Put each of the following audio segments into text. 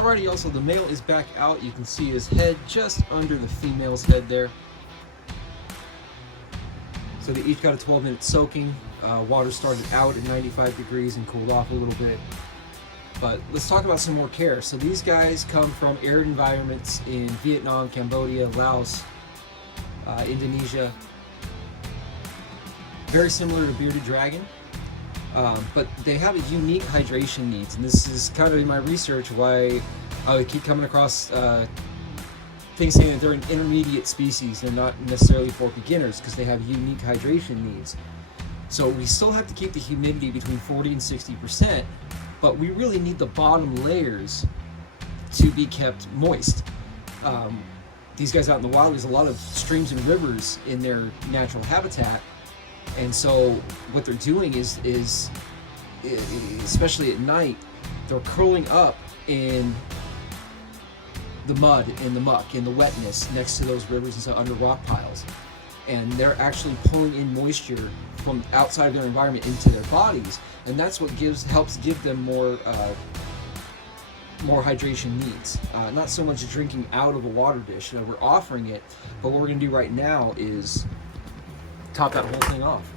Alrighty, also the male is back out. You can see his head just under the female's head there. So they each got a 12-minute soaking. Water started out at 95 degrees and cooled off a little bit. But let's talk about some more care. So these guys come from arid environments in Vietnam, Cambodia, Laos, Indonesia. Very similar to bearded dragon, but they have a unique hydration needs. And this is kind of in my research why I keep coming across things saying that they're an intermediate species. They're not necessarily for beginners because they have unique hydration needs. So we still have to keep the humidity between 40 and 60%, but we really need the bottom layers to be kept moist. These guys out in the wild, there's a lot of streams and rivers in their natural habitat, and so what they're doing is especially at night, they're curling up in the mud, in the muck, in the wetness next to those rivers and so under rock piles, and they're actually pulling in moisture from outside of their environment into their bodies, and that's what helps give them more hydration needs. Not so much drinking out of a water dish. We're offering it, but what we're going to do right now is top that whole thing off.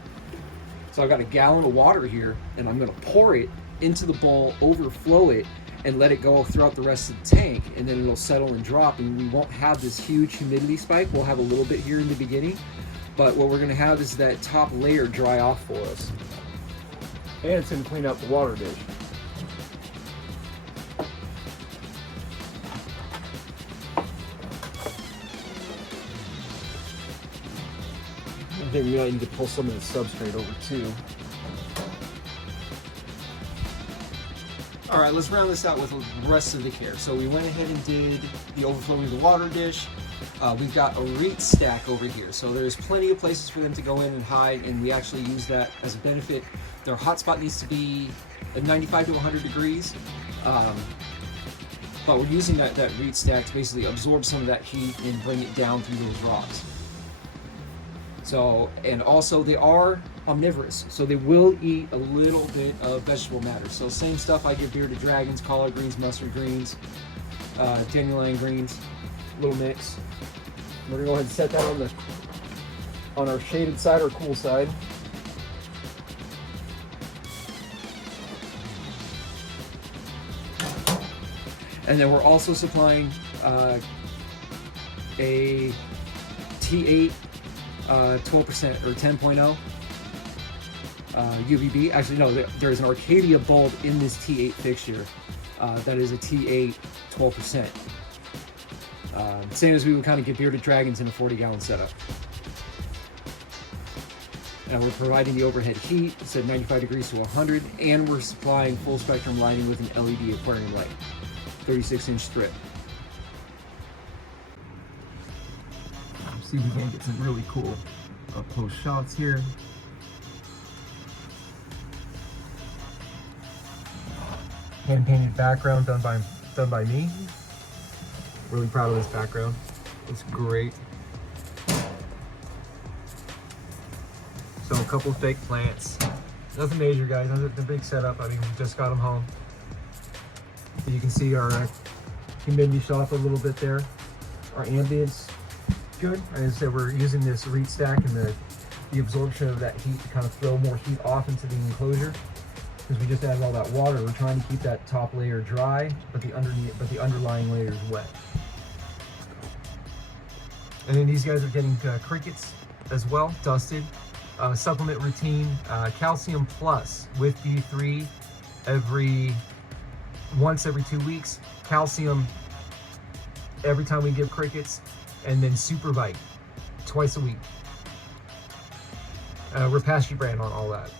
So I've got a gallon of water here, and I'm going to pour it into the bowl, overflow it, and let it go throughout the rest of the tank, and then it'll settle and drop, and we won't have this huge humidity spike. We'll have a little bit here in the beginning, but what we're going to have is that top layer dry off for us. And it's going to clean out the water dish. I think we might need to pull some of the substrate over too. All right, let's round this out with the rest of the care. So we went ahead and did the overflowing of the water dish. We've got a reed stack over here. So there's plenty of places for them to go in and hide, and we actually use that as a benefit. Their hotspot needs to be at 95 to 100 degrees. But we're using that reed stack to basically absorb some of that heat and bring it down through those rocks. So, and also they are omnivorous, so they will eat a little bit of vegetable matter. So same stuff I give bearded dragons, collard greens, mustard greens, dandelion greens, little mix. We're gonna go ahead and set that on our shaded side or cool side. And then we're also supplying a T8 12% or 10.0 UVB. Actually, no, there's an Arcadia bulb in this T8 fixture that is a T8 12%. Same as we would kind of get bearded dragons in a 40-gallon setup. And we're providing the overhead heat. It's at 95 degrees to 100, and we're supplying full spectrum lighting with an LED aquarium light, 36-inch strip. See if we can get some really cool up-close shots here. Hand-painted background done by me. Really proud of this background. It's great. So a couple of fake plants. Nothing major, guys. Nothing the big setup. I mean, we just got them home. You can see our humidity shot up a little bit there. Our ambience good. As I said, we're using this reed stack and the absorption of that heat to kind of throw more heat off into the enclosure. Because we just added all that water, we're trying to keep that top layer dry, but the underlying layer is wet. And then these guys are getting crickets as well, dusted. Supplement routine, calcium plus with D3 once every 2 weeks. Calcium every time we give crickets, and then Superbite twice a week. We're Pasture brand on all that.